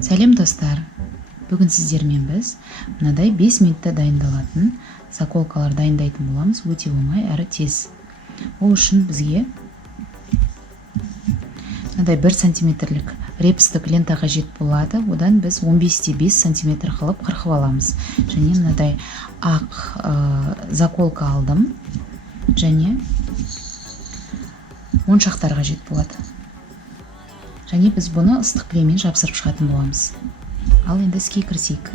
Сәлем достар, бүгін сіздермен біз мынадай 5 минутта дайындалатын заколкалар дайындайтын боламыз. Өте оңай әрі тез. Ол үшін бізге мынадай 1 сантиметрлік репстік лента қажет болады. Одан біз 15-те 5 сантиметр қылып қырқып аламыз. Және мынадай ақ заколка алдым. Және моншақтар қажет болады. Және біз бұны ыстық кілеммен жапсырып шығатын боламыз. Ал енді іске кірісейік.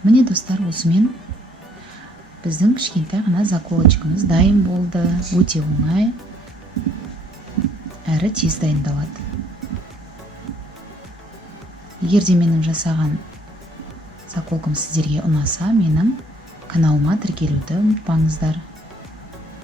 Міне достар, осымен біздің кішкентай ғана заколочкамыз дайын болды. Өте оңай әрі тез дайындалады. Егер де менің жасаған заколкам сіздерге ұнаса, менің каналыма тіркелуді ұмытпаңыздар.